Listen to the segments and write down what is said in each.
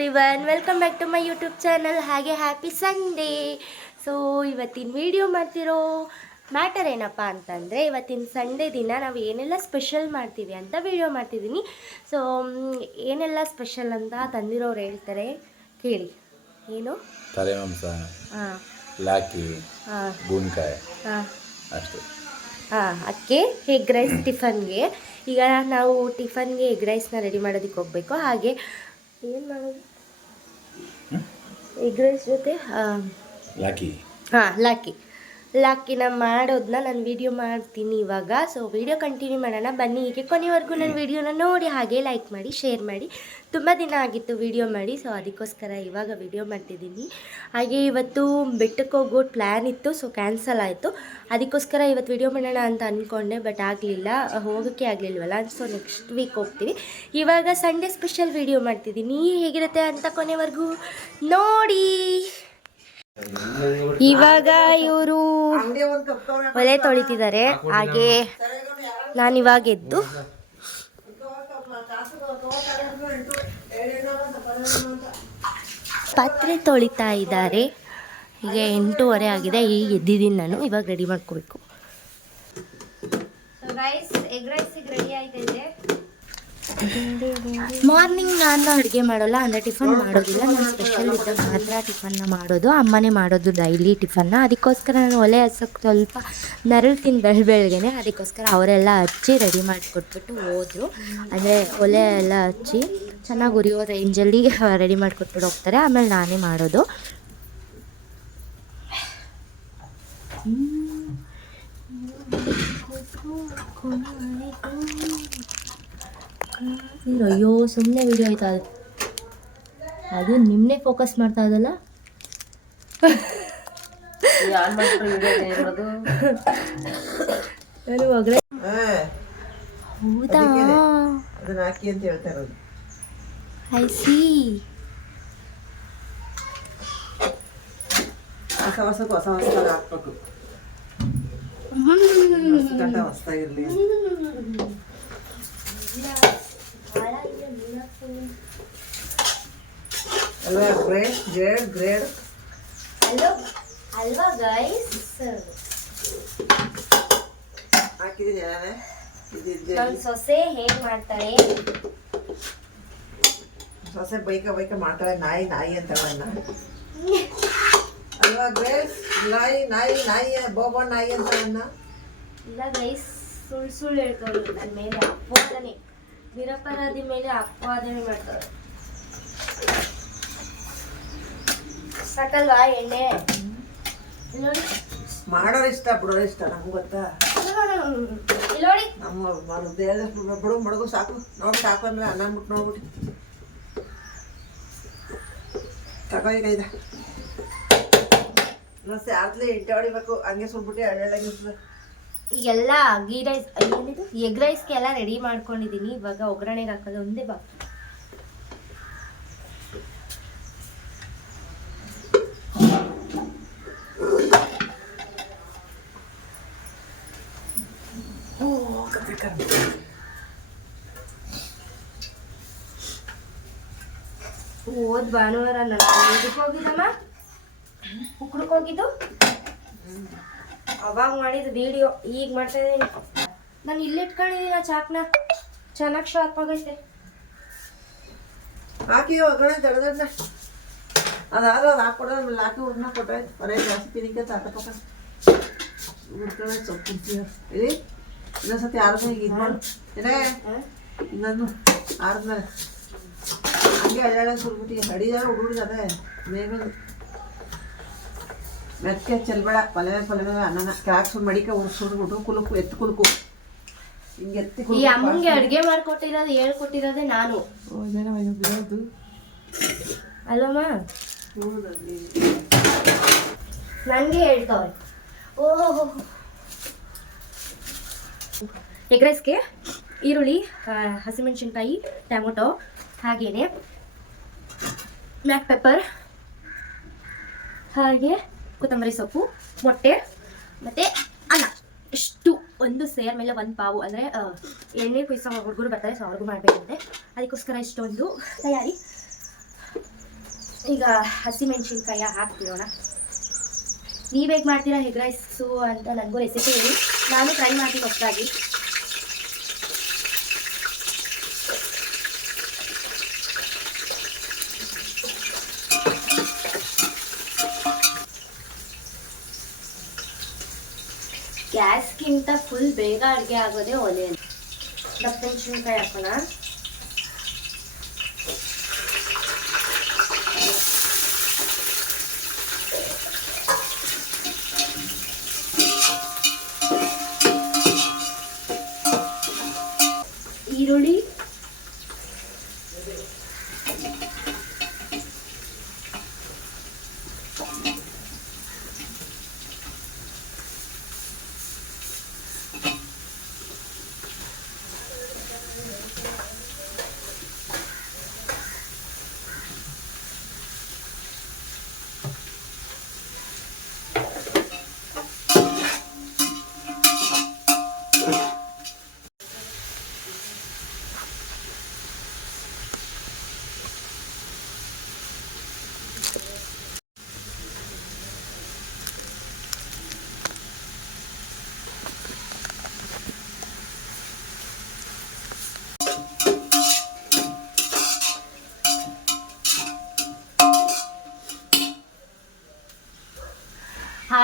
Everyone welcome back to my YouTube channel ಹಾಗೆ happy Sunday so ಇವತ್ತಿನ video ಮಾಡ್ತಿರೋ matter ಏನಪ್ಪ ಅಂತಂದರೆ ಇವತ್ತಿನ ಸಂಡೇ ದಿನ ನಾವು ಏನೆಲ್ಲ ಸ್ಪೆಷಲ್ ಮಾಡ್ತೀವಿ ಅಂತ ವಿಡಿಯೋ ಮಾಡ್ತಿದ್ದೀನಿ. ಸೊ ಏನೆಲ್ಲ ಸ್ಪೆಷಲ್ ಅಂತ ತಂದಿರೋರು ಹೇಳ್ತಾರೆ ಕೇಳಿ. ಏನು? ತಲೆ ಮಾಂಸ ಹಾಂ. ಲಾಕಿ ಹಾಂ. ಗೂನ್ಕಾಯಿ ಹಾಂ. ಅಷ್ಟೇ. ಹಾಂ ಅದಕ್ಕೆ ಎಗ್ ರೈಸ್ ಟಿಫನ್ಗೆ. ಈಗ ನಾವು ಟಿಫನ್ಗೆ ಎಗ್ ರೈಸ್ನ ರೆಡಿ ಮಾಡೋದಕ್ಕೆ ಹೋಗಬೇಕು. ಹಾಗೆ ಏನು ಮಾಡೋದು? ಎಗ್ ರೈಸ್ ಜೊತೆ ಹಾಂ ಲಾಕಿ ಲಾಕಿ ಲಾಕಿನ ಮಾಡೋದನ್ನ ನಾನು ವಿಡಿಯೋ ಮಾಡ್ತೀನಿ ಇವಾಗ. ಸೊ ವಿಡಿಯೋ ಕಂಟಿನ್ಯೂ ಮಾಡೋಣ. ಬನ್ನಿ ಹೀಗೆ ಕೊನೆವರೆಗೂ ನನ್ನ ವಿಡಿಯೋನ ನೋಡಿ ಹಾಗೆ ಲೈಕ್ ಮಾಡಿ ಶೇರ್ ಮಾಡಿ. ತುಂಬ ದಿನ ಆಗಿತ್ತು ವಿಡಿಯೋ ಮಾಡಿ ಸೊ ಅದಕ್ಕೋಸ್ಕರ ಇವಾಗ ವಿಡಿಯೋ ಮಾಡ್ತಿದ್ದೀನಿ. ಹಾಗೆ ಇವತ್ತು ಬೆಟ್ಟಕ್ಕೆ ಹೋಗೋ ಪ್ಲ್ಯಾನ್ ಇತ್ತು ಸೊ ಕ್ಯಾನ್ಸಲ್ ಆಯಿತು. ಅದಕ್ಕೋಸ್ಕರ ಇವತ್ತು ವಿಡಿಯೋ ಮಾಡೋಣ ಅಂತ ಅಂದ್ಕೊಂಡೆ ಬಟ್ ಆಗಲಿಲ್ಲ. ಹೋಗೋಕ್ಕೆ ಆಗಲಿಲ್ವಲ್ಲ ಸೊ ನೆಕ್ಸ್ಟ್ ವೀಕ್ ಹೋಗ್ತೀವಿ. ಇವಾಗ ಸಂಡೇ ಸ್ಪೆಷಲ್ ವಿಡಿಯೋ ಮಾಡ್ತಿದ್ದೀನಿ. ಹೇಗಿರುತ್ತೆ ಅಂತ ಕೊನೆವರೆಗೂ ನೋಡಿ. ಇವಾಗ ಇವರು ಒಲೆ ತೊಳಿತಿದ್ದಾರೆ. ಹಾಗೆ ನಾನಿವಾಗ ಎದ್ದು ಪಾತ್ರೆ ತೊಳಿತಾ ಇದ್ದಾರೆ. ಈಗ ಎಂಟೂವರೆ ಆಗಿದೆ. ಈಗ ಎದ್ದಿದ್ದೀನಿ ನಾನು. ಇವಾಗ ರೆಡಿ ಮಾಡ್ಕೋಬೇಕು. ರೈಸ್ ಎಗ್ ರೈಸಿಗೆ ರೆಡಿ ಆಯ್ತಿದೆ ಮಾರ್ನಿಂಗ್ ನಾನು ಅಡುಗೆ ಮಾಡೋಲ್ಲ, ಅಂದರೆ ಟಿಫನ್ ಮಾಡೋದಿಲ್ಲ. ನಾನು ಸ್ಪೆಷಲ್ ಇದ್ದಾಗ ಮಾತ್ರ ಟಿಫನ್ನ ಮಾಡೋದು. ಅಮ್ಮನೇ ಮಾಡೋದು ಡೈಲಿ ಟಿಫನ್ನ. ಅದಕ್ಕೋಸ್ಕರ ನಾನು ಒಲೆ ಹಸಕ್ಕೆ ಸ್ವಲ್ಪ ನರಳ್ತೀನಿ ಬೆಳ ಬೆಳಗ್ಗೆನೆ ಅದಕ್ಕೋಸ್ಕರ ಅವರೆಲ್ಲ ಹಚ್ಚಿ ರೆಡಿ ಮಾಡಿಕೊಟ್ಬಿಟ್ಟು ಹೋದರು. ಅಂದರೆ ಒಲೆ ಎಲ್ಲ ಹಚ್ಚಿ ಚೆನ್ನಾಗಿ ಉರಿಯೋ ರೇಂಜಲ್ಲಿ ರೆಡಿ ಮಾಡಿಕೊಟ್ಬಿಟ್ಟು ಹೋಗ್ತಾರೆ. ಆಮೇಲೆ ನಾನೇ ಮಾಡೋದು. ಅಯ್ಯೋ ಸುಮ್ಮನೆ ವಿಡಿಯೋ ಆಯ್ತಾ? ಅದು ಅದು ನಿಮ್ಮನ್ನೇ ಫೋಕಸ್ ಮಾಡ್ತಾ ಇದಲ್ಲ? ನಾನು ಒಗ್ಗರಣೆ ಹೌದಾ? ಐ ಸಿ ಹೊಸ ಹೊಸ ಹೊಸ ಹೊಸ ಹಾಕ್ಬೇಕು. ಹೊಸ ಗಂಟ ಅಲ್ವಾ ಗ್ರೇಡ್ ಗ್ರೇಡ್ ಗ್ರೇಡ್ ಹಲೋ ಅಲ್ವಾ ಗೈಸ್ ಹಾಕಿದ್ದೀನಿ ನಾನೇ ಇದು ಇದು ನನ್ನ ಸೊಸೆ ಹೇಗೆ ಮಾಡ್ತಾಳೆ ಸೊಸೆ ಬೈಕ ಬೈಕ ಮಾಡ್ತಾಳೆ ನಾಯಿ ನಾಯಿ ಅಂತ ನನ್ನ ಅಲ್ವಾ ಗ್ರೇಸ್ ನಾಯಿ ನಾಯಿ ನಾಯಿ ಬೋಬೋ ನಾಯಿ ಅಂತ ನನ್ನ ಇಲ್ಲ ಗೈಸ್ ಸುಳ್ಳು ಸುಳ್ಳು ಹೇಳ್ಕೊಳ್ಳೋದು ನನ್ನ ಮೇಲೆ ಅಪವಾದನೆ ನಿರಪರಾಧಿ ಮೇಲೆ ಅಪವಾದನೆ ಮಾಡ್ತಾರೆ. ಸಾಕಲ್ವಾ ಎಣ್ಣೆ? ನೋಡಿ ಮಾಡೋರು ಇಷ್ಟ ಬಿಡೋರು ಇಷ್ಟ ನಮ್ಗೆ ಗೊತ್ತಾ? ಇಲ್ಲಿ ನೋಡಿ ನಮ್ಮ ದೇಹದಷ್ಟು ಬಿಡು ಬಡಗು ಸಾಕು. ನೋಡಿ ಸಾಕು ಅಂದ್ರೆ ಅನ್ನ ಬಿಟ್ಟು ನೋಡ್ಬಿಟ್ಟು ತಗೋ ಈಗ ಇದೆ. ಮತ್ತೆ ಆದ್ಲೇ ಇಂಟೆ ಹೊಡಿಬೇಕು. ಹಂಗೆ ಸುಟ್ಬಿಟ್ಟು ಎಳ್ಳೆಳ್ಳಾಗಿರ್ತದೆ ಎಲ್ಲ ಗೀ ರೈಸ್, ಏನಿದು? ಎಗ್ ರೈಸ್ಗೆ ಎಲ್ಲ ರೆಡಿ ಮಾಡ್ಕೊಂಡಿದ್ದೀನಿ ಇವಾಗ ಒಗ್ಗರಣೆಗೆ ಹಾಕೋದು ಒಂದೇ ಬಾ ಹೋದ್ ಭಾನುವಾರ ನಾನು ಹೋಗಿದ್ದಮ್ಮ? ಹೋಗಿದ್ದು? ಅವಾಗ ಮಾಡಿದ ವಿಡಿಯೋ ಈಗ ಮಾಡ್ತಾ ಇದ್ದೀನಿ. ನಾನು ಇಲ್ಲಿ ಇಟ್ಕೊಂಡಿದ್ದೀನಿ ಆ ಚಾಕ್ನ. ಚೆನ್ನಾಗಿ ಶಾರ್ಪ್ ಆಗೈತೆ. ಹಾಕಿ ಒಗ್ಗರಣೆ ದಡದಡ್ನ ಅದಾದ್ರೂ ಅದು ಹಾಕ್ಕೊಡೋ, ಆಮೇಲೆ ಹಾಕಿ ಉರ್ನ ಕೊಟ್ಟಾಯ್ತು ಬರೀ ಜಾಸ್ತಿ ತಿನಿಕೆ ತಾಟಪಕ್ಕ ಉರ್ಕೊಳ್ಳೆ ಸ್ವಲ್ಪ ಕುಡ್ತೀವಿ ಇಲ್ಲಿ ಇನ್ನೊಂದ್ಸತಿ ಆರ್ದ್ಮೇಲೆ ಈಗ ಇದು ಮಾಡು. ಏನೇ? ಇನ್ನೊಂದು ಆರ್ದ್ಮೇಲೆ. ಹಂಗೆ ಎಳ್ಳೆಳ್ಳೆ ಸುರ್ಬಿಟ್ಟು ಹಡಿದ ಹುಡುಗರಿಗೆ ಅದೇ ಮೇಗ ಮೆಕ್ಕೆ ಚೆಲ್ಬೇಡ ಪಲ್ಯ ಪಲ್ಯ ಅಲ್ಲ ಅನ್ನನ. ಮಡಿಕ ಮಡಿಕೆ ಉರ್ಸುಡ್ಬಿಟ್ಟು ಕುಲುಕು ಎತ್ತು ಕುಲುಕು. ಹಿಂಗೆ ಎತ್ತಿ ಈ ಅಮ್ಮಂಗೆ ಅಡುಗೆ ಮಾಡ್ಕೊಟ್ಟಿರೋದು ಹೇಳ್ಕೊಟ್ಟಿರೋದೇ ನಾನು. ಅಲ್ಲಮ್ಮ? ನನಗೆ ಹೇಳ್ತಾವೆ ಓಹೋ ಎಗ್ ರೈಸ್ಗೆ ಈರುಳ್ಳಿ ಹಸಿಮೆಣಸಿನ್ಕಾಯಿ ಟೊಮೊಟೊ ಹಾಗೇನೆ ಬ್ಲ್ಯಾಕ್ ಪೆಪ್ಪರ್ ಹಾಗೆ ಕೊತ್ತಂಬರಿ ಸೊಪ್ಪು, ಮೊಟ್ಟೆ ಮತ್ತು ಅನ್ನ. ಇಷ್ಟು ಒಂದು ಸೇರ್ ಮೇಲೆ ಒಂದು ಪಾವು ಅಂದರೆ ಎಣ್ಣೆ ಪೈಸ ಹುಡುಗರು ಬರ್ತಾರೆ ಸೊ ಅವ್ರಿಗೂ ಮಾಡಬೇಕಂತೆ. ಅದಕ್ಕೋಸ್ಕರ ಇಷ್ಟೊಂದು ತಯಾರಿ. ಈಗ ಹಸಿಮೆಣ್ಸಿನ್ಕಾಯ ಹಾಕ್ತಿರೋಣ ನೀವು ಮಾಡ್ತೀರಾ ಹೆಗ್ ರೈಸು ಅಂತ ನನಗೂ ರೆಸಿಪಿ ಹೇಳಿ. ನಾನು ಟ್ರೈ ಮಾಡ್ತೀನಿ ಹೊಸದಾಗಿ ಗ್ಯಾಸ್ಗಿಂತ ಫುಲ್ ಬೇಗ ಅಡುಗೆ ಆಗೋದೇ ಒಲೆಯಲ್ಲಿ. ದಪ್ಪ ಮೆಣಸಿನ್ಕಾಯಿ ಹಾಕೋಣ.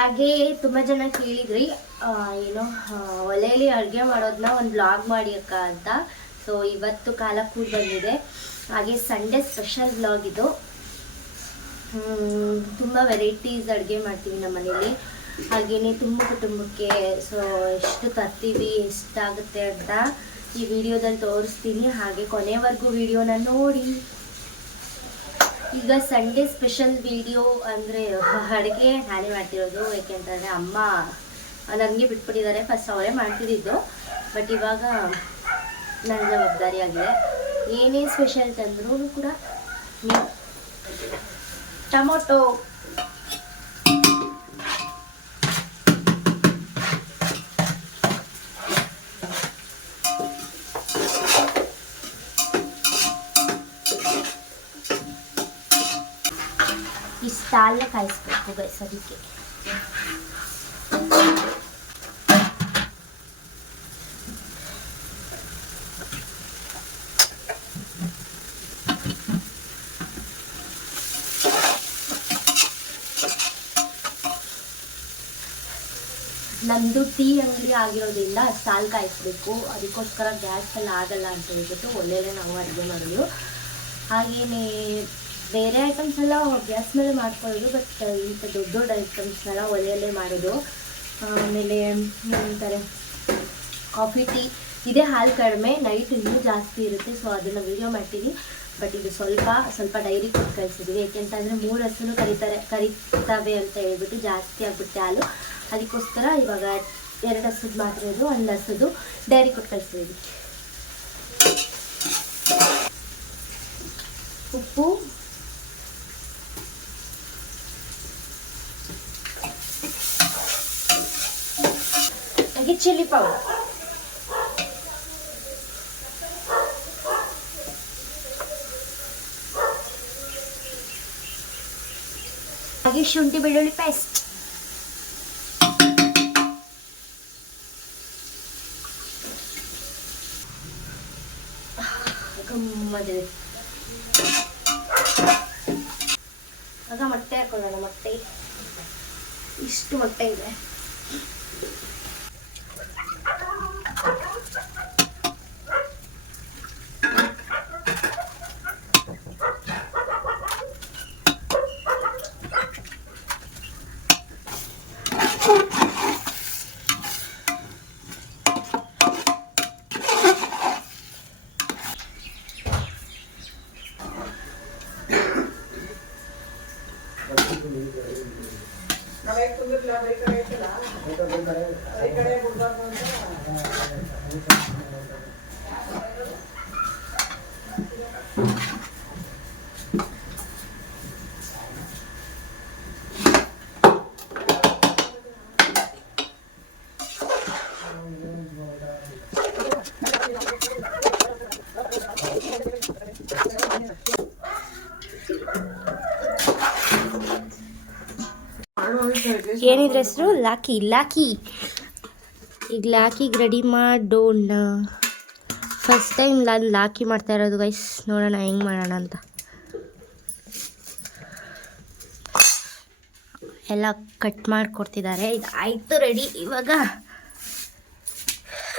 ಹಾಗೆ ತುಂಬ ಜನ ಕೇಳಿದ್ರಿ ಏನು ಒಲೆಯಲ್ಲಿ ಅಡುಗೆ ಮಾಡೋದನ್ನ ಒಂದು ಬ್ಲಾಗ್ ಮಾಡಿ ಅಕ್ಕ ಅಂತ. ಸೊ ಇವತ್ತು ಕಾಲ ಕೂಡ ಬಂದಿದೆ. ಹಾಗೆ ಸಂಡೇ ಸ್ಪೆಷಲ್ ಬ್ಲಾಗ್ ಇದು. ತುಂಬ ವೆರೈಟೀಸ್ ಅಡುಗೆ ಮಾಡ್ತೀವಿ ನಮ್ಮ ಮನೇಲಿ. ಹಾಗೆಯೇ ತುಂಬ ಕುಟುಂಬಕ್ಕೆ ಸೊ ಎಷ್ಟು ತರ್ತೀವಿ, ಎಷ್ಟಾಗುತ್ತೆ ಅಂತ ಈ ವಿಡಿಯೋದಲ್ಲಿ ತೋರಿಸ್ತೀನಿ. ಹಾಗೆ ಕೊನೆವರೆಗೂ ವಿಡಿಯೋನ ನೋಡಿ. ಈಗ ಸಂಡೇ ಸ್ಪೆಷಲ್ ವಿಡಿಯೋ ಅಂದರೆ ಅಡುಗೆ ನಾನೇ ಮಾಡ್ತಿರೋದು ಯಾಕೆಂತಂದರೆ ಅಮ್ಮ ನನಗೆ ಬಿಟ್ಬಿಟ್ಟಿದ್ದಾರೆ. ಫಸ್ಟ್ ಅವರೇ ಮಾಡ್ತಿದ್ದಿದ್ದು. ಬಟ್ ಇವಾಗ ನನ್ನ ಜವಾಬ್ದಾರಿ ಆಗಿದೆ. ಏನೇ ಸ್ಪೆಷಲ್ ತಂದ್ರೂ ಕೂಡ ಟೊಮೊಟೊ ಇಷ್ಟಾಲ ಕಾಯಿಸ್ಬೇಕು ಗೈಸ್ ಅದಕ್ಕೆ ನಂದು ಟೀ ಅಂಗಡಿ ಆಗಿರೋದ್ರಿಂದ ಸಾಲ್ ಕಾಯಿಸ್ಬೇಕು ಅದಕ್ಕೋಸ್ಕರ ಗ್ಯಾಸ್ ಗ್ಯಾಸಲ್ಲಿ ಆಗಲ್ಲ ಅಂತ ಹೇಳ್ಬಿಟ್ಟು ಒಳ್ಳೆಯಲ್ಲೇ ನಾವು ಅಡುಗೆ ಮಾಡೋದು. ಹಾಗೆಯೇ ಬೇರೆ ಐಟಮ್ಸ್ ಎಲ್ಲ ಗ್ಯಾಸ್ ಮೇಲೆ ಮಾಡ್ಕೊಳ್ಳೋದು ಬಟ್ ಇಂಥ ದೊಡ್ಡ ದೊಡ್ಡ ಐಟಮ್ಸ್ನೆಲ್ಲ ಒಲೆಯಲ್ಲೇ ಮಾಡೋದು. ಆಮೇಲೆ, ಏನಂತಾರೆ ಕಾಫಿ ಟೀ ಇದೇ ಹಾಲು ಕಡಿಮೆ ನೈಟ್ ಇನ್ನೂ ಜಾಸ್ತಿ ಇರುತ್ತೆ ಸೊ ಅದನ್ನು ವೀಡಿಯೋ ಮಾಡ್ತೀನಿ. ಬಟ್ ಇದು ಸ್ವಲ್ಪ ಸ್ವಲ್ಪ ಡೈರಿ ಕೊಟ್ಟು ಕಳಿಸಿದ್ದೀವಿ ಯಾಕೆಂತಂದರೆ ಮೂರು ಹಸುನು ಕರಿತಾರೆ, ಕರಿತವೆ ಅಂತ ಹೇಳ್ಬಿಟ್ಟು ಜಾಸ್ತಿ ಆಗ್ಬಿಟ್ಟೆ ಹಾಲು. ಅದಕ್ಕೋಸ್ಕರ ಇವಾಗ ಎರಡು ಹಸುದು ಮಾತ್ರ ಇದು ಒಂದು ಹಸುದು ಡೈರಿ ಕೊಟ್ಟು ಕಳಿಸಿದ್ದೀವಿ ಉಪ್ಪು ಹಾಗೆ ಚಿಲ್ಲಿ ಪೌಡರ್. ಹಾಗೆ ಶುಂಠಿ ಬೆಳ್ಳುಳ್ಳಿ ಪೇಸ್ಟ್ ಗಮ್ಮದಿದೆ ಆಗ ಮೊಟ್ಟೆ ಹಾಕೊಳ್ಳೋಣ, ಮೊಟ್ಟೆ. ಇಷ್ಟು ಮೊಟ್ಟೆ ಇದೆ. ಏನಿದ್ರ ಹೆಸರು? ಲಾಕಿ ಲಾಕಿ ಈಗ ಲಾಕಿಗೆ ರೆಡಿ ಮಾಡೋಣ. ಫಸ್ಟ್ ಟೈಮ್ ನಾನು ಲಾಕಿ ಮಾಡ್ತಾ ಇರೋದು ಗೈಸ್ ನೋಡೋಣ ಹೆಂಗೆ ಮಾಡೋಣ ಅಂತ. ಎಲ್ಲ ಕಟ್ ಮಾಡಿಕೊಡ್ತಿದ್ದಾರೆ. ಇದು ಆಯಿತು ರೆಡಿ ಇವಾಗ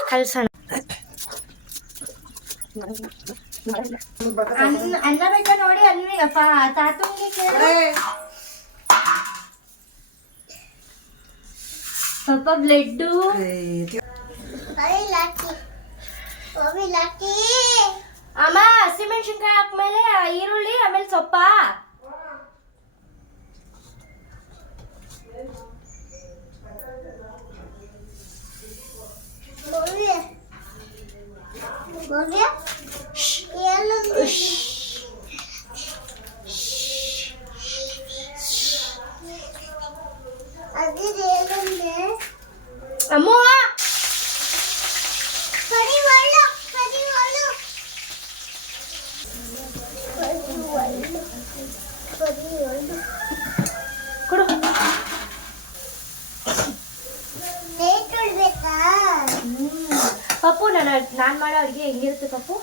ಕಲ್ಸೋಣ. ಅನ್ನ ಬೇಕ ನೋಡಿ ಅಪ್ಪ ತಾತಂಗೆ ಕೇಳು. ಪಾಪ ಬ್ಲಡ್ಡು ಅಮ್ಮ ಹಸಿಮೆಣಸಿನ್ಕಾಯಿ ಹಾಕ್ಮೇಲೆ ಈರುಳ್ಳಿ ಆಮೇಲೆ ಸೊಪ್ಪ. ಅಮ್ಮ ಕೊಡು ಪಪ್ಪು ನಾನು ನಾನು ಮಾಡೋ ಅಡುಗೆ ಹೆಂಗಿರುತ್ತೆ ಪಪ್ಪು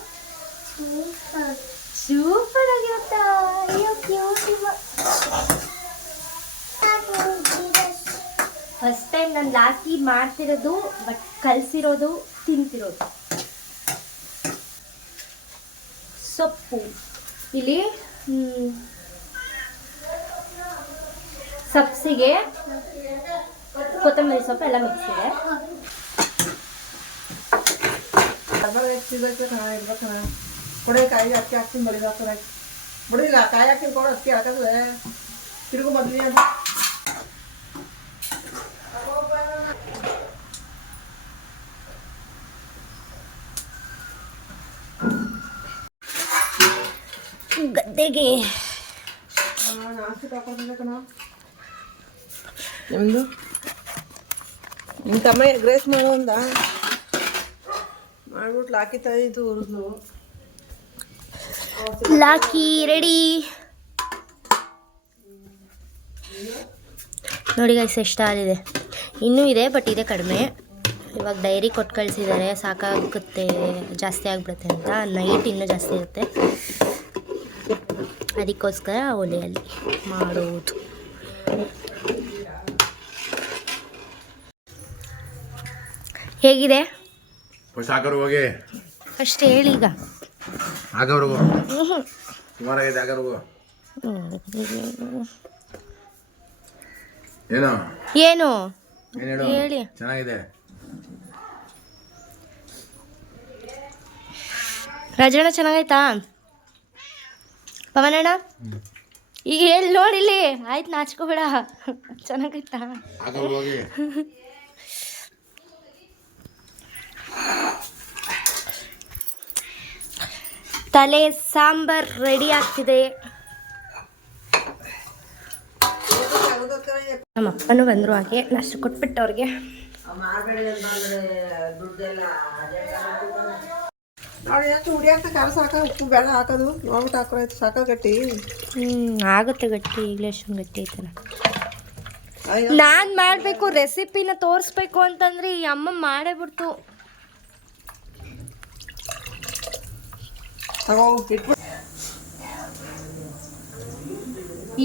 ಸೂಪರ್ ಆಗಿರುತ್ತಾ ಅಯ್ಯೋ ಕ್ಯೂಟ್ ಫಸ್ಟ್ ಟೈಮ್ ಲಾಕಿ ಮಾಡ್ತಿರೋದು ಬಟ್ ಕಲಸಿರೋದು, ತಿಂತಿರೋದು. ಸೊಪ್ಪು. ಇಲ್ಲಿ ಸಬ್ಸಿಗೆ ಕೊತ್ತಂಬರಿ ಸೊಪ್ಪು ಎಲ್ಲ ಮಿಕ್ಸ್ ಇದೆ. ಕೊಡೆ ಕಾಯಿ ಅಕ್ಕಿ ಹಾಕ್ತೀನಿ ಬರೀ ಬಿಡಿಲ್ಲ ಕಾಯಿ ಹಾಕಿ ಕೊಡು ಅಕ್ಕಿ ಹಾಕಿದ್ರೆ ತಿರುಗು ಮೊದಲೇ ಅದು. ಕಣ ನಿಮ್ಮದು ನಿಮ್ಮ ತಮ್ಮ ಗ್ರೇಸ್ ಮಾಡೋ ಅಂದ? ಮಾಡ್ಬಿಟ್ಟು ಲಾಕಿ ತಂದಿದ್ದು ಹುರಿದು ಲಾಕಿ ರೆಡಿ ನೋಡಿ ಗೈಸ್ ಇಷ್ಟ ಆಗಿದೆ ಇನ್ನೂ ಇದೆ ಬಟ್ ಇದೆ ಕಡಿಮೆ. ಇವಾಗ ಡೈರಿ ಕೊಟ್ಟು ಕಳಿಸಿದ್ದಾರೆ ಸಾಕಾಗುತ್ತೆ ಜಾಸ್ತಿ ಆಗ್ಬಿಡುತ್ತೆ ಅಂತ. ನೈಟ್ ಇನ್ನೂ ಜಾಸ್ತಿ ಇರುತ್ತೆ. ಅದಕ್ಕೋಸ್ಕರ ಒಲೆಯಲ್ಲಿ ಮಾಡೋದು ಹೇಗಿದೆ? ಫಸ್ಟ್ ಹೋಗಿ. ಅಷ್ಟು ಹೇಳಿ ಈಗ. ಏನು? ಏನು? ಹೇಳಿ. ಚೆನ್ನಾಗಿದೆ. ರಾಜಣ್ಣ ಚೆನ್ನಾಗೈತಾ ಪವನಣ್ಣ? ಈಗ ಹೇಳಿ ನೋಡಿಲ್ಲಿ ಆಯ್ತು ನಾಚ್ಕೋಬೇಡ. ಚೆನ್ನಾಗೈತಾ? ತಲೆ ಸಾಂಬಾರ್ ರೆಡಿ ಆಗ್ತಿದೆ. ನಮ್ಮ ಅಪ್ಪನು ಬಂದರು ಹಾಗೆ ನಾಷ್ಟು ಕೊಟ್ಬಿಟ್ಟು ಅವ್ರಿಗೆ ಎಷ್ಟು ಹುಡಿ ಹಾಕ್ತಾ ಖಾರ ಸಾಕ ಉಪ್ಪು ಬೇಡ ಹಾಕೋದು. ನೋಡ್ಬಿಟ್ಟು ಹಾಕೋಯ್ತು ಸಾಕ ಗಟ್ಟಿ. ಹ್ಞೂ ಆಗುತ್ತೆ ಗಟ್ಟಿ ಈಗಲೇ ಅಷ್ಟೊಂದು ಗಟ್ಟಿ ಐತಲ್ಲ. ನಾನು ಮಾಡಬೇಕು ರೆಸಿಪಿನ ತೋರಿಸ್ಬೇಕು ಅಂತಂದ್ರೆ ಈ ಅಮ್ಮ ಮಾಡೇ ಬಿಡ್ತು.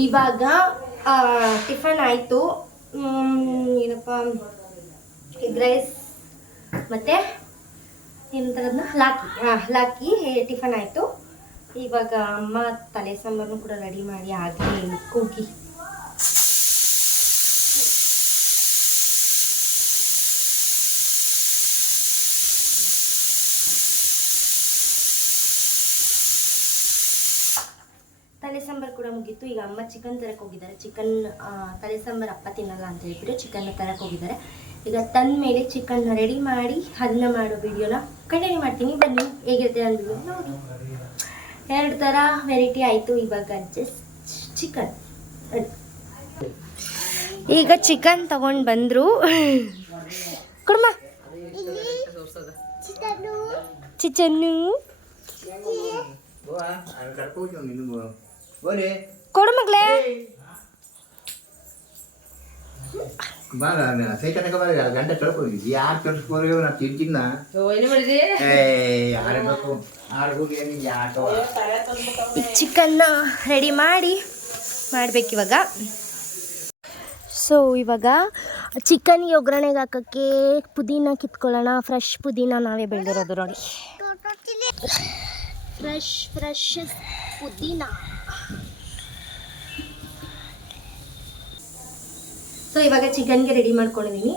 ಇವಾಗ ಟಿಫನ್ ಆಯಿತು. ಏನಪ್ಪ ಎಗ್ ರೈಸ್ ಮತ್ತು ಏನಂತಾರದನ್ನ ಲಾಕಿ ಹಾಂ ಲಾಕಿ ಟಿಫನ್ ಆಯಿತು. ಇವಾಗ ಅಮ್ಮ ತಲೆ ಸಾಂಬಾರನ್ನು ಕೂಡ ರೆಡಿ ಮಾಡಿ ಹಾಕಿ ಕೂಗಿ. ತಲೆ ಸಾಂಬಾರು ಕೂಡ ಮುಗೀತು. ಈಗ ಅಮ್ಮ ಚಿಕನ್ ತರಕ್ಕೆ ಹೋಗಿದ್ದಾರೆ. ಚಿಕನ್ ತಲೆ ಸಾಂಬಾರು ಅಪ್ಪ ತಿನ್ನಲ್ಲ ಅಂತ ಹೇಳ್ಬಿಟ್ಟು ಚಿಕನ್ ತರಕ್ಕೆ ಹೋಗಿದ್ದಾರೆ. ಈಗ ತಂದ ಮೇಲೆ ಚಿಕನ್ ರೆಡಿ ಮಾಡಿ ಅದನ್ನ ಮಾಡೋ ವಿಡಿಯೋನ ಕಂಟಿನ್ಯೂ ಮಾಡ್ತೀನಿ. ಬನ್ನಿ ಹೇಗಿರುತ್ತೆ ಅಂದ್ಬಿಟ್ಟು ನೋಡಿ. ಎರಡು ಥರ ವೆರೈಟಿ ಆಯಿತು. ಇವಾಗ ಜಸ್ಟ್ ಚಿಕನ್ ಈಗ ಚಿಕನ್ ತಗೊಂಡು ಬಂದರು. ಕುರ್ಮ. ಚಿಚನ್ನು ಕೊಡು ಮಗಳೇ. ಯಾರು ನಾ ಈ ಚಿಕನ್ನ ರೆಡಿ ಮಾಡಿ ಮಾಡ್ಬೇಕು ಇವಾಗ. ಸೊ ಇವಾಗ ಚಿಕನ್ಗೆ ಒಗ್ಗರಣೆಗೆ ಹಾಕೋಕ್ಕೆ ಪುದೀನ ಕಿತ್ಕೊಳ್ಳೋಣ. ಫ್ರೆಶ್ ಪುದೀನ ನಾವೇ ಬೆಳೆದಿರೋದು ನೋಡಿ. ಫ್ರೆಶ್ ಫ್ರೆಶ್ ಪುದೀನ. ಸೊ ಇವಾಗ ಚಿಕನ್ಗೆ ರೆಡಿ ಮಾಡ್ಕೊಂಡಿದ್ದೀನಿ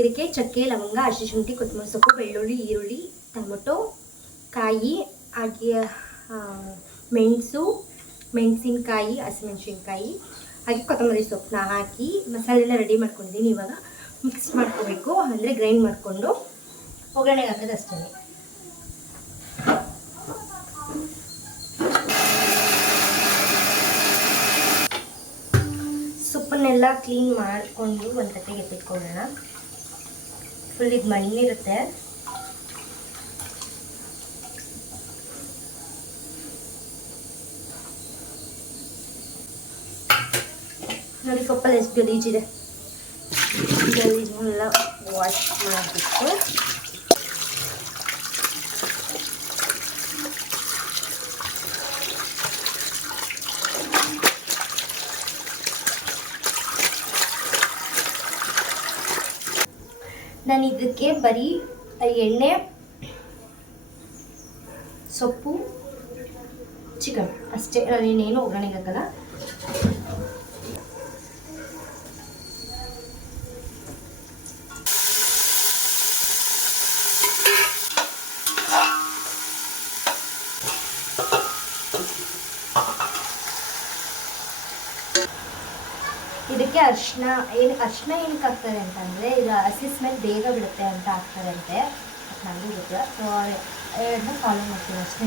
ಇದಕ್ಕೆ ಚಕ್ಕೆ, ಲವಂಗ ಹಸಿ ಶುಂಠಿ, ಕೊತ್ತಂಬರಿ ಸೊಪ್ಪು, ಬೆಳ್ಳುಳ್ಳಿ, ಈರುಳ್ಳಿ, ಟೊಮೊಟೊ, ಕಾಯಿ, ಹಾಗೆ ಮೆಣಸು, ಮೆಣಸಿನಕಾಯಿ, ಹಸಿಮೆಣಸಿನ್ಕಾಯಿ, ಹಾಗೆ ಕೊತ್ತಂಬರಿ ಸೊಪ್ಪನ್ನ ಹಾಕಿ ಮಸಾಲೆಲ್ಲ ರೆಡಿ ಮಾಡ್ಕೊಂಡಿದ್ದೀನಿ ಇವಾಗ. ಮಿಕ್ಸ್ ಮಾಡ್ಕೋಬೇಕು, ಅಂದರೆ ಗ್ರೈಂಡ್ ಮಾಡಿಕೊಂಡು, ಒಗ್ಗರಣೆಗೆ ಹಾಕೋದು ಅಷ್ಟೇ ಸೊಪ್ಪನ್ನೆಲ್ಲ ಕ್ಲೀನ್ ಮಾಡಿಕೊಂಡು ಒಂದು ತಟ್ಟೆಗೆ ಎತ್ತಿಟ್ಕೊಳ್ಳೋಣ ಫುಲ್ ಇದು ಮಣ್ಣಿರುತ್ತೆ. ನೋಡಿ ಸೊಪ್ಪಲ್ಲಿ ಎಷ್ಟು ಗಲೀಜಿದೆ ಗಲೀಜನ್ನೆಲ್ಲ ವಾಶ್ ಮಾಡಿಬಿಟ್ಟು. ನಾನು ಇದಕ್ಕೆ ಬರೀ ಎಣ್ಣೆ ಸೊಪ್ಪು ಚಿಕನ್. ಅಷ್ಟೇ. ನಾನು ಇನ್ನೇನು ಒಗ್ಗರಣೆಗೆ ಹಾಕಲ್ಲ ಇದಕ್ಕೆ ಅರ್ಶಿನ ಏನು, ಅರ್ಶಿನ ಏನಕ್ಕೆ ಆಗ್ತದೆ ಅಂತಂದರೆ, ಈಗ ಹಸಿ ಬೇಗ ಬಿಡುತ್ತೆ ಅಂತ ಆಗ್ತದಂತೆ ನನಗೂ ಗೊತ್ತಿಲ್ಲ. ಸೊ ಎರಡನ್ನ ಫಾಲೋ ಮಾಡ್ತೀನಿ ಅಷ್ಟೇ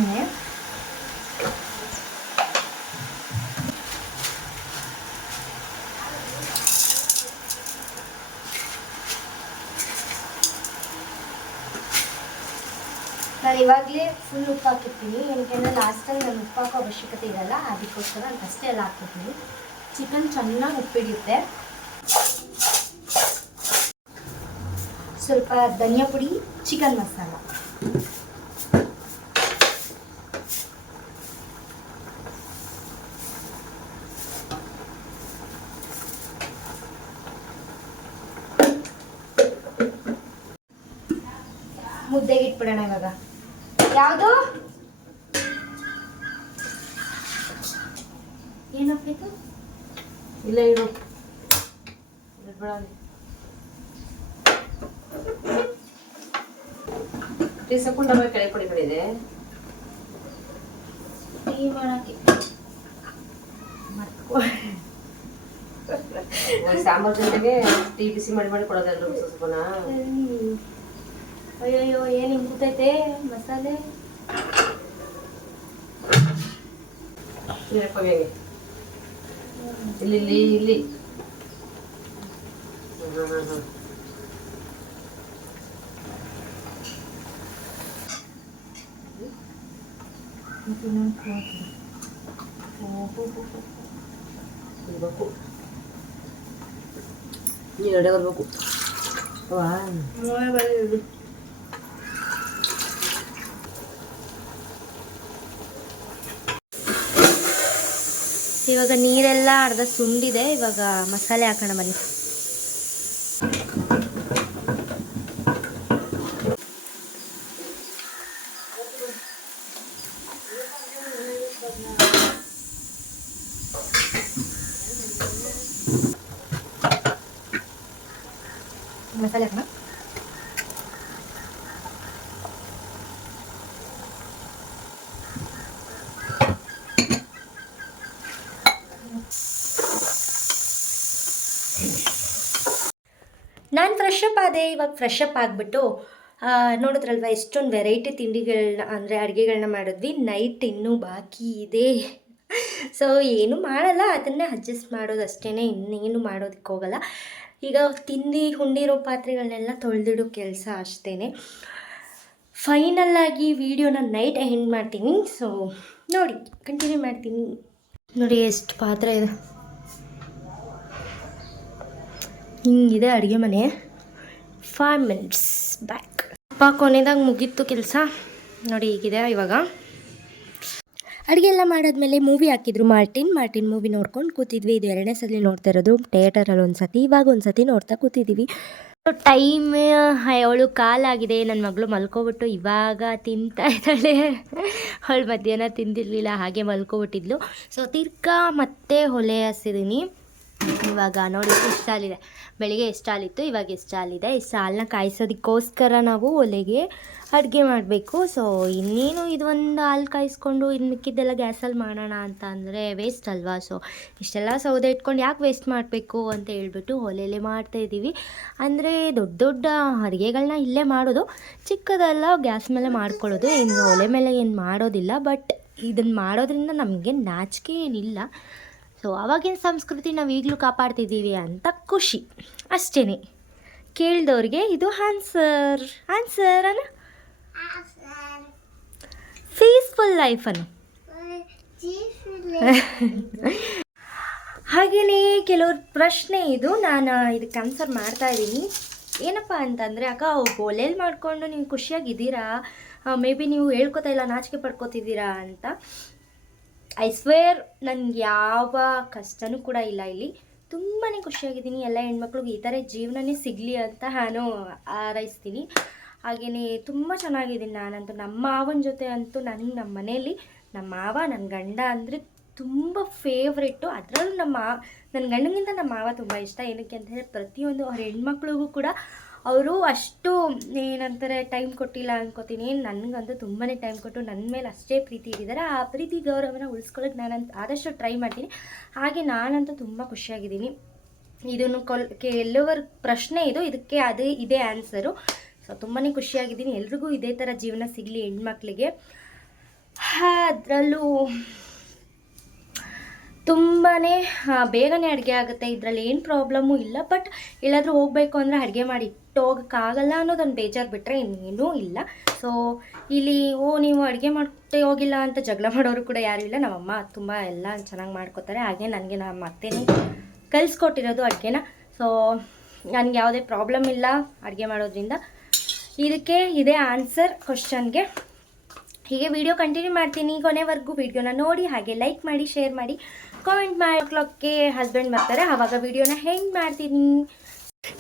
ನಾನು ಇವಾಗಲೇ ಫುಲ್ ಉಪ್ಪು ಹಾಕಿರ್ತೀನಿ. ಏನಕ್ಕೆ ಲಾಸ್ಟಲ್ಲಿ ನಾನು ಉಪ್ಪು ಹಾಕೋ ಅವಶ್ಯಕತೆ ಇರಲ್ಲ, ಅದಕ್ಕೋಸ್ಕರ ನಾನು ಅಷ್ಟೇ ಎಲ್ಲ ಹಾಕಿರ್ತೀನಿ ಚಿಕನ್ ಚೆನ್ನಾಗಿ ಉಪ್ಪಿಡಿಯುತ್ತೆ ಸ್ವಲ್ಪ ಧನಿಯಾ ಪುಡಿ ಚಿಕನ್ ಮಸಾಲ. ಮುದ್ದೆಗೆ ಇಟ್ಬಿಡೋಣ ಇವಾಗ. ಯಾವುದು? ಏನಾಗಬೇಕು ಇಲ್ಲ ಇಡು. ಅಲ್ಲಿ. ಟೀ ಸಕ್ಕೊಂಡು ಡಬ್ಬ ಕೆಳಗೆ ಕೊಡಿ ಕಡಿದೆ ಟೀ ಮಾಡಕ್ಕೆ ಒಂದು ಸಾಂಬಾರ್ ಜೊತೆಗೆ ಟೀ ಬಿಸಿ ಮಾಡಿ ಮಾಡಿ ಕೊಡೋದು ಮಸಾಲೆ? ಇಲ್ಲಿ ಇಲ್ಲಿ ಇಲ್ಲಿ. ಏನು ಪ್ಲೇಟ್. ಇರ್ಬೇಕು ನೀನು ಎರಡೇ ಬರ್ಬೇಕು ವಾ ಮೂವೇ ಬರೋದು. ಇವಾಗ ನೀರೆಲ್ಲ ಅರ್ಧ ಸುಂಡಿದೆ ಇವಾಗ ಮಸಾಲೆ ಹಾಕೋಣ ಬನ್ನಿ ಮಸಾಲೆ ಹಾಕೋಣ ನಾನು ಫ್ರೆಶ್ ಆದೆ, ಇವಾಗ ಫ್ರೆಶಪ್ ಆಗಿಬಿಟ್ಟು ನೋಡಿದ್ರಲ್ವ, ಎಷ್ಟೊಂದು ವೆರೈಟಿ ತಿಂಡಿಗಳನ್ನ ಅಂದರೆ ಅಡುಗೆಗಳನ್ನ ಮಾಡಿದ್ವಿ. ನೈಟ್ ಇನ್ನೂ ಬಾಕಿ ಇದೆ. ಸೊ ಏನು ಮಾಡಲ್ಲ. ಅದನ್ನೇ ಅಡ್ಜಸ್ಟ್ ಮಾಡೋದು ಅಷ್ಟೇ ಇನ್ನೇನು ಮಾಡೋದಕ್ಕೆ ಹೋಗಲ್ಲ. ಈಗ ತಿಂದು ಹುಂಡಿರೋ ಪಾತ್ರೆಗಳನ್ನೆಲ್ಲ ತೊಳೆದಿಡೋ ಕೆಲಸ ಅಷ್ಟೇ ಫೈನಲ್ಲಾಗಿ ವಿಡಿಯೋನ ನೈಟ್ ಎಂಡ್ ಮಾಡ್ತೀನಿ. ಸೊ ನೋಡಿ ಕಂಟಿನ್ಯೂ ಮಾಡ್ತೀನಿ. ನೋಡಿ, ಎಷ್ಟು ಪಾತ್ರೆ ಇದೆ. ಹಿಂಗಿದೆ ಅಡುಗೆ ಮನೆ. ಫೈವ್ ಮಿನಿಟ್ಸ್ ಬ್ಯಾಕ್ ಅಪ್ಪ ಕೊನೆದಾಗ ಮುಗೀತು ಕೆಲಸ. ನೋಡಿ ಈಗಿದೆ ಇವಾಗ. ಅಡುಗೆ ಎಲ್ಲ ಮಾಡಾದ್ಮೇಲೆ ಮೂವಿ ಹಾಕಿದ್ರು ಮಾರ್ಟಿನ್. ಮಾರ್ಟಿನ್ ಮೂವಿ ನೋಡ್ಕೊಂಡು ಕೂತಿದ್ವಿ. ಇದು ಎರಡನೇ ಸಲ ನೋಡ್ತಾ ಇರೋದು. ಥಿಯೇಟರಲ್ಲಿ ಒಂದು ಸತಿ ಇವಾಗ ಒಂದು ಸತಿ ನೋಡ್ತಾ ಕೂತಿದ್ದೀವಿ ಟೈಮ್ ಅವಳು ಕಾಲಾಗಿದೆ. ನನ್ನ ಮಗಳು ಮಲ್ಕೊಬಿಟ್ಟು ಇವಾಗ ತಿಂತಾ ಇದ್ದಾಳೆ. ಅವಳು ಮಧ್ಯಾಹ್ನ ತಿಂದಿರಲಿಲ್ಲ, ಹಾಗೆ ಮಲ್ಕೊಬಿಟ್ಟಿದ್ಲು. ಸೊ ತಿರ್ಗಾ ಮತ್ತೆ ಹೊಲೆ ಹಸಿದೀನಿ. ಇವಾಗ ನೋಡಿ ಇಷ್ಟಾಲಿದೆ ಹಾಲಿದೆ ಬೆಳಿಗ್ಗೆ ಎಷ್ಟು ಹಾಲಿತ್ತು ಇವಾಗ ಎಷ್ಟು ಹಾಲಿದೆ ಇಷ್ಟು ಹಾಲನ್ನ ಕಾಯಿಸೋದಕ್ಕೋಸ್ಕರ ನಾವು ಒಲೆಗೆ ಅಡುಗೆ ಮಾಡಬೇಕು. ಸೊ ಇನ್ನೇನು ಇದು ಒಂದು ಹಾಲು ಕಾಯಿಸ್ಕೊಂಡು ಇನ್ನು ಮಿಕ್ಕಿದ್ದೆಲ್ಲ ಗ್ಯಾಸಲ್ಲಿ ಮಾಡೋಣ ಅಂತ ಅಂದರೆ ವೇಸ್ಟ್ ಅಲ್ವಾ? ಸೊ ಇಷ್ಟೆಲ್ಲ ಸೌದೆ ಇಟ್ಕೊಂಡು ಯಾಕೆ ವೇಸ್ಟ್ ಮಾಡಬೇಕು ಅಂತ ಹೇಳ್ಬಿಟ್ಟು ಒಲೆಯಲ್ಲೇ ಮಾಡ್ತಾಯಿದ್ದೀವಿ ಅಂದರೆ ದೊಡ್ಡ ದೊಡ್ಡ ಅಡುಗೆಗಳನ್ನ ಇಲ್ಲೇ ಮಾಡೋದು. ಚಿಕ್ಕದೆಲ್ಲ ಗ್ಯಾಸ್ ಮೇಲೆ ಮಾಡ್ಕೊಳ್ಳೋದು. ಇನ್ನು ಒಲೆ ಮೇಲೆ ಏನು ಮಾಡೋದಿಲ್ಲ. ಬಟ್ ಇದನ್ನು ಮಾಡೋದ್ರಿಂದ ನಮಗೆ ನಾಚಿಕೆ ಏನಿಲ್ಲ. ಸೊ ಅವಾಗಿನ ಸಂಸ್ಕೃತಿ ನಾವು ಈಗಲೂ ಕಾಪಾಡ್ತಿದ್ದೀವಿ ಅಂತ ಖುಷಿ. ಅಷ್ಟೇ ಕೇಳಿದವ್ರಿಗೆ ಇದು ಆನ್ಸರ್. ಆನ್ಸರ್ ಅನ್ನ ಪೀಸ್ಫುಲ್ ಲೈಫನ್ನು ಹಾಗೆಯೇ ಕೆಲವ್ರ ಪ್ರಶ್ನೆ ಇದು. ನಾನು ಇದಕ್ಕೆ ಆನ್ಸರ್ ಮಾಡ್ತಾ ಇದ್ದೀನಿ. ಏನಪ್ಪ ಅಂತಂದರೆ, ಅಕ್ಕ ಒಲೆಯಲ್ಲಿ ಮಾಡಿಕೊಂಡು ನೀವು ಖುಷಿಯಾಗಿದ್ದೀರಾ ಮೇ ಬಿ ನೀವು ಹೇಳ್ಕೊತಾ ಇಲ್ಲ, ನಾಚಿಕೆ ಪಡ್ಕೋತಿದ್ದೀರಾ? ಅಂತ. ಐ ಸ್ವೇರ್ ನನಗೆ ಯಾವ ಕಷ್ಟನೂ ಕೂಡ ಇಲ್ಲ ಇಲ್ಲಿ. ತುಂಬಾ ಖುಷಿಯಾಗಿದ್ದೀನಿ. ಎಲ್ಲ ಹೆಣ್ಮಕ್ಳಿಗೆ ಈ ಥರ ಜೀವನನೇ ಸಿಗಲಿ ಅಂತ ನಾನು ಹಾರೈಸ್ತೀನಿ ಹಾಗೆಯೇ ತುಂಬ ಚೆನ್ನಾಗಿದ್ದೀನಿ ನಾನಂತೂ. ನಮ್ಮ ಮಾವನ ಜೊತೆ ಅಂತೂ ನನಗೆ ನಮ್ಮ ಮನೆಯಲ್ಲಿ ನಮ್ಮ ಮಾವ ನನ್ನ ಗಂಡ ಅಂದರೆ ತುಂಬ ಫೇವ್ರೆಟ್ಟು ಅದರಲ್ಲೂ ನಮ್ಮ ನನ್ನ ಗಂಡನಿಂದ ನಮ್ಮ ಮಾವ ತುಂಬ ಇಷ್ಟ. ಏನಕ್ಕೆ ಅಂತಂದರೆ ಪ್ರತಿಯೊಂದು ಅವ್ರ ಹೆಣ್ಮಕ್ಳಿಗೂ ಕೂಡ ಅವರು ಅಷ್ಟು ಏನಂತಾರೆ ಟೈಮ್ ಕೊಟ್ಟಿಲ್ಲ ಅನ್ಕೋತೀನಿ. ನನಗಂತೂ ತುಂಬಾ ಟೈಮ್ ಕೊಟ್ಟು ನನ್ನ ಮೇಲೆ ಅಷ್ಟೇ ಪ್ರೀತಿ ಇಟ್ಟಿದ್ದಾರೆ. ಆ ಪ್ರೀತಿ ಗೌರವನ ಉಳಿಸ್ಕೊಳ್ಳೋಕೆ ನಾನಂತ ಆದಷ್ಟು ಟ್ರೈ ಮಾಡ್ತೀನಿ. ಹಾಗೆ ನಾನಂತೂ ತುಂಬ ಖುಷಿಯಾಗಿದ್ದೀನಿ. ಇದನ್ನು ಕೊಲ್ ಕೆಲವರ ಪ್ರಶ್ನೆ ಇದು, ಇದಕ್ಕೆ ಅದೇ, ಇದೇ ಆನ್ಸರು ಸೊ ತುಂಬಾ ಖುಷಿಯಾಗಿದ್ದೀನಿ. ಎಲ್ರಿಗೂ ಇದೇ ಥರ ಜೀವನ ಸಿಗಲಿ ಹೆಣ್ಮಕ್ಳಿಗೆ. ಅದರಲ್ಲೂ ತುಂಬಾ ಬೇಗನೆ ಅಡುಗೆ ಆಗುತ್ತೆ. ಇದರಲ್ಲಿ ಏನು ಪ್ರಾಬ್ಲಮ್ಮು ಇಲ್ಲ ಬಟ್ ಎಲ್ಲಾದರೂ ಹೋಗಬೇಕು ಅಂದರೆ ಅಡುಗೆ ಮಾಡಿ ಇಟ್ಟು ಹೋಗೋಕ್ಕಾಗಲ್ಲ ಅನ್ನೋದೊಂದು ಬೇಜಾರು ಬಿಟ್ಟರೆ ಇನ್ನೇನೂ ಇಲ್ಲ. ಸೊ ಇಲ್ಲಿ, ಓ, ನೀವು ಅಡುಗೆ ಮಾಡ್ತೇ ಹೋಗಿಲ್ಲ ಅಂತ ಜಗಳ ಮಾಡೋರು ಕೂಡ ಯಾರೂ ಇಲ್ಲ. ನಮ್ಮಮ್ಮ ತುಂಬ ಎಲ್ಲ ಚೆನ್ನಾಗಿ ಮಾಡ್ಕೋತಾರೆ. ಹಾಗೆ ನನಗೆ ನಮ್ಮ ಅತ್ತೆನೇ ಕಲಿಸ್ಕೊಟ್ಟಿರೋದು ಅಡುಗೆನ. ಸೊ ನನಗೆ ಯಾವುದೇ ಪ್ರಾಬ್ಲಮ್ ಇಲ್ಲ ಅಡುಗೆ ಮಾಡೋದ್ರಿಂದ. ಇದಕ್ಕೆ ಇದೇ ಆನ್ಸರ್ ಕ್ವಶನ್ಗೆ ಹೀಗೆ ವಿಡಿಯೋ ಕಂಟಿನ್ಯೂ ಮಾಡ್ತೀನಿ ಕೊನೆವರೆಗೂ. ವಿಡಿಯೋನ ನೋಡಿ, ಹಾಗೆ ಲೈಕ್ ಮಾಡಿ ಶೇರ್ ಮಾಡಿ. ಕಾಮೆಂಟ್ ಮಾಡ್ಲಿಕ್ಕೆ ಹಸ್ಬೆಂಡ್ ಬರ್ತಾರೆ ಆವಾಗ ವೀಡಿಯೋನ ಹೆಂಗೆ ಮಾಡ್ತೀನಿ.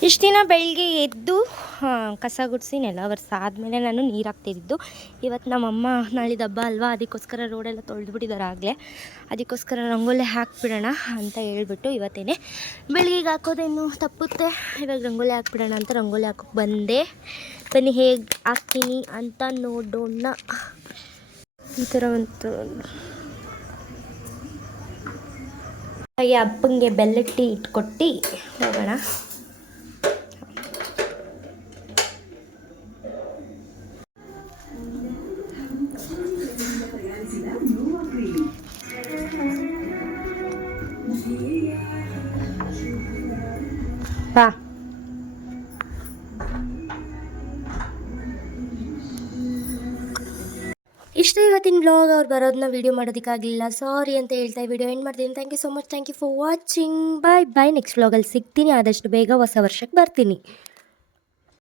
ಇಷ್ಟು ದಿನ ಬೆಳಿಗ್ಗೆ ಎದ್ದು ಕಸ ಗುಡಿಸಿ ನೆಲ ಆದಮೇಲೆ ನಾನು ನೀರು ಹಾಕ್ತಿದ್ದು ಇವತ್ತು ನಮ್ಮಮ್ಮ ನಾಳಿದ ಹಬ್ಬ ಅಲ್ವಾ? ಅದಕ್ಕೋಸ್ಕರ ರೋಡೆಲ್ಲ ತೊಳೆದ್ಬಿಟ್ಟಿದ್ದಾರೆ ಆಗಲೇ. ಅದಕ್ಕೋಸ್ಕರ ರಂಗೋಲಿ ಹಾಕ್ಬಿಡೋಣ ಅಂತ ಹೇಳ್ಬಿಟ್ಟು ಇವತ್ತೇನೆ ಬೆಳಿಗ್ಗೆ ಹಾಕೋದೇನು ತಪ್ಪುತ್ತೆ? ಇವಾಗ ರಂಗೋಲಿ ಹಾಕ್ಬಿಡೋಣ ಅಂತ ರಂಗೋಲಿ ಹಾಕೋಕೆ ಬಂದೆ. ಬನ್ನಿ, ಹೇಗೆ ಹಾಕ್ತೀನಿ ಅಂತ ನೋಡೋಣ. ಈ ಥರ ಒಂದು ಹಾಗೆ ಅಪ್ಪಂಗೆ ಬೆಲ್ಲಟ್ಟಿ ಇಟ್ಕೊಟ್ಟು ಹೋಗೋಣ. ಬ್ಲಾಗ್ ಅವ್ರು ಬರೋದನ್ನ ವೀಡಿಯೋ ಮಾಡೋದಕ್ಕಾಗಲಿಲ್ಲ. ಸಾರಿ ಅಂತ ಹೇಳ್ತಾ ವಿಡಿಯೋ ಎಂಡ್ ಮಾಡ್ತೀನಿ. Thank you so much thank you for watching bye bye next ಬ್ಲಾಗಲ್ಲಿ ಸಿಗ್ತೀನಿ. ಆದಷ್ಟು ಬೇಗ ಹೊಸ ವರ್ಷಕ್ಕೆ ಬರ್ತೀನಿ.